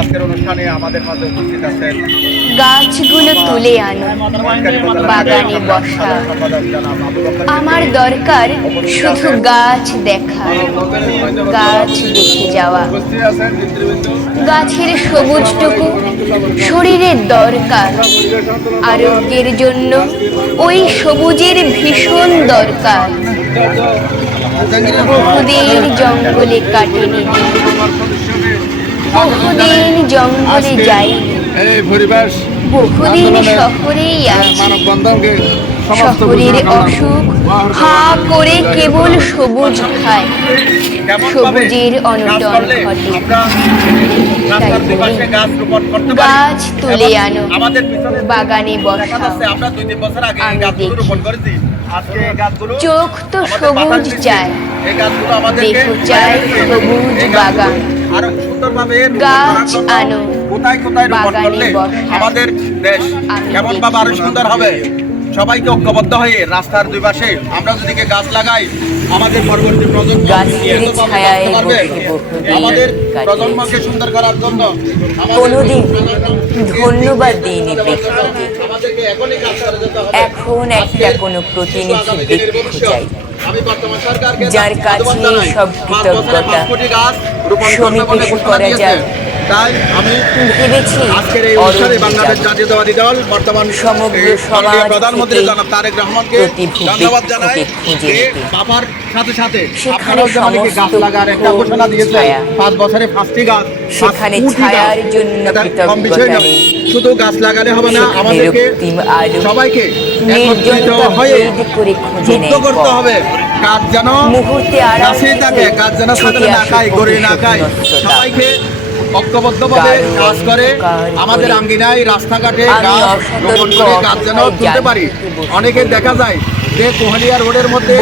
আজকের অনুষ্ঠানে আমাদের মাঝে উপস্থিত আছেন গাছগুলো তুলে আনো, বাগানে বসা। আমার দরকার শুধু গাছ দেখা, গাছ দেখে যাওয়া। গাছের সবুজটুকু শরীরের দরকার, আরোগ্যের জন্য ওই সবুজের ভীষণ দরকার। বহুদিন জঙ্গলে কাটেনি, বহুদিন জঙ্গলে যাইনি, বহুদিন শহরেই আছি। শহরের অসুখ হা করে কেবল সবুজ খায়, সবুজের অনটন ঘটে। গাছ তুলে আনো, বাগানে বসা। আমি দেখি চোখ তো সবুজ চায়, দেহ চায় সবুজ বাগান। গাছ আনো, বাগানে বসা। আমাদের দেশ কেমন ভাবে আরো সুন্দর হবে, সবাইকে ঐক্যবদ্ধ হয়ে রাস্তার দুই পাশে আমরা যদি গাছ লাগাই, আমাদের পরবর্তী প্রজন্ম আমাদের প্রজন্মকে সুন্দর করার জন্য কোনোদিন ধন্যবাদ দিইনি ব্যক্তিকে। এখন একটা কোনো প্রতিনিধি ব্যক্তি চাই, যার কাছে সব কৃতজ্ঞতা সমিতি করা যায়। তাই আমি ভেবেছি আজকের এই অনুষ্ঠানে বাংলাদেশ জাতীয়তাবাদী দল বর্তমান সমগ্র সমাজ প্রধানমন্ত্রী জনাব তারেক রহমানকে ধন্যবাদ জানাই যে বাবার সাথে সাথে আপনারাও যেমন গাছ লাগার একটা ঘোষণা দিয়েছে, 5 বছরে 5টি গাছ। সেখানে ছায়ার জন্য কৃতজ্ঞতা নেই, শুধু গাছ লাগালে হবে না, আমাদেরকে সবাইকে একত্রিত হয়ে যুদ্ধ করতে হবে। গাছ যেন মুহূর্তে গাছেই থাকে, গাছ যেন ছাগলে না খায়, গড়ে না খায়। সবাইকে ঐক্যবদ্ধভাবে কাজ করে আমাদের আঙ্গিনায় রাস্তাঘাটে গাছ রোপণ করে গাছ যেন তুলতে পারি। অনেকে দেখা যায় যে কোহলিয়া রোডের মধ্যে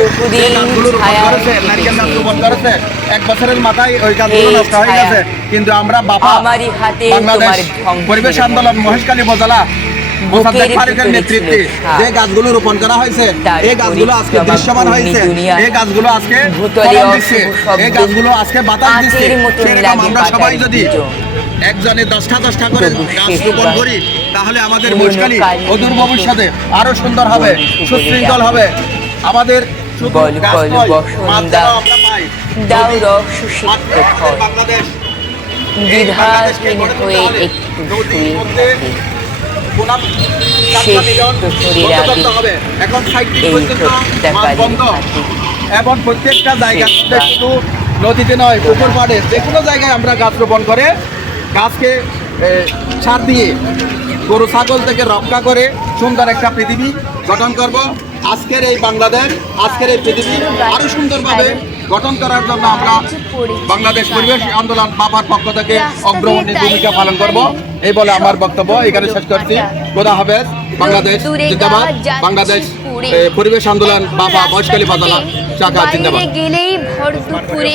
গাছগুলো রোপণ করেছে, নারকেল গাছ রোপণ করেছে, 1 বছরের মাথায় ওই গাছগুলো নষ্ট হয়ে গেছে। কিন্তু আমরা বাংলাদেশ পরিবেশ আন্দোলন মহেশখালী উপজেলা নেতৃত্বে যে গাছগুলো রোপণ করা হয়েছে, এই গাছগুলো আজকে দৃশ্যমান হয়েছে, এই গাছগুলো আজকে ফলন দিচ্ছে, এই গাছগুলো আজকে বাতাস দিচ্ছে। সেরকম আমরা সবাই যদি একজনে 10টা করে গাছ রোপণ করি, তাহলে আমাদের মহেশখালী অদূর ভবিষ্যতে আরো সুন্দর হবে, সুশৃঙ্খল হবে। আমাদের শুধু গাছ নয়, মাছ যারা আমরা পাই, বাংলাদেশ দ্বিধাহীন হয়ে একটু শুয়ে এবং প্রত্যেকটা জায়গা শুধু নদীতে নয়, পুকুর পাড়ে যে কোনো জায়গায় আমরা গাছ রোপণ করে গাছকে সার দিয়ে গরু ছাগল থেকে রক্ষা করে সুন্দর একটা পৃথিবী গঠন করব। আজকের এই বাংলাদেশ, আজকের এই পৃথিবী আরো সুন্দরভাবে গঠন করার জন্য আমরা বাংলাদেশ পরিবেশ আন্দোলন বাবার পক্ষ থেকে অগ্রণী ভূমিকা পালন করব। এই বলে আমার বক্তব্য এখানে শেষ করছি। খোদা হাফেজ। বাংলাদেশ জিন্দাবাদ। বাংলাদেশ পরিবেশ আন্দোলন বাবা মহেশখালী উপজেলা শাখা জিন্দাবাদ। গেলেই ভর দুপুরে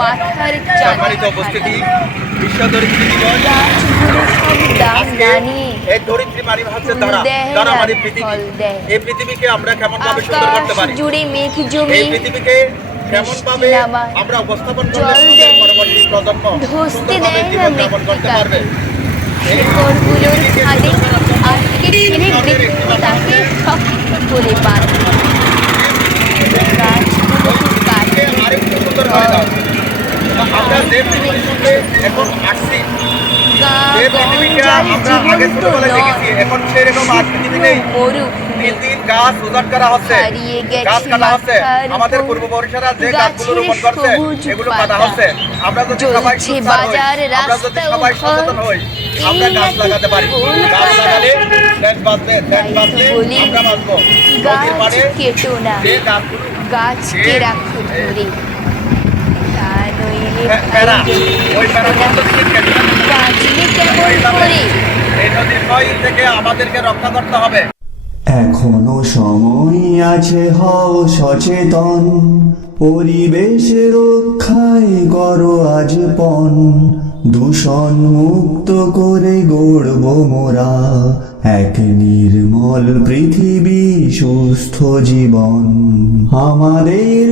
মাথার সম্মানিত উপস্থিতি, বিশ্ব ধরিত্রী দিবস। এই ধরিত্রী মানে হচ্ছে ধরা মানে পৃথিবী। এই পৃথিবীকে আমরা কেমন ভাবে সুন্দর করতে পারি, এই পৃথিবীকে কেমন ভাবে আমরা উপস্থাপন করলে পরবর্তী প্রজন্ম সুন্দরভাবে জীবনযাপন করতে পারবে। আরেকটু সুন্দর করে দাও। আমরা যে পৃথিবীর সঙ্গে এখন আসছি, যে পৃথিবীটা আমরা আগে ছোটবেলায় দেখেছি, এখন সেরকম আর পৃথিবী নেই। দিন গাছ উজাড় করা হচ্ছে, গাছ কাটা হচ্ছে। আমাদের পূর্বপুরুষেরা যে গাছগুলো রোপণ করছে এগুলো কাটা হচ্ছে। আমরা যদি সবাই আমরা যদি সবাই সচেতন হই, আমরা গাছ লাগাতে পারি। গাছ লাগালে দেশ বাঁচবে, দেশ বাঁচলে আমরা বাঁচবো। নদীর পাড়ে যে গাছগুলো গাছকে রাখো ধরে, এই নদীর ক্ষয় থেকে আমাদেরকে রক্ষা করতে হবে। এখনো সময় আছে, হও সচেতন, পরিবেশ রক্ষায় করো আজ পণ। দূষণ মুক্ত করে গড়ব মোরা এক নির্মল পৃথিবী, সুস্থ জীবন। আমাদের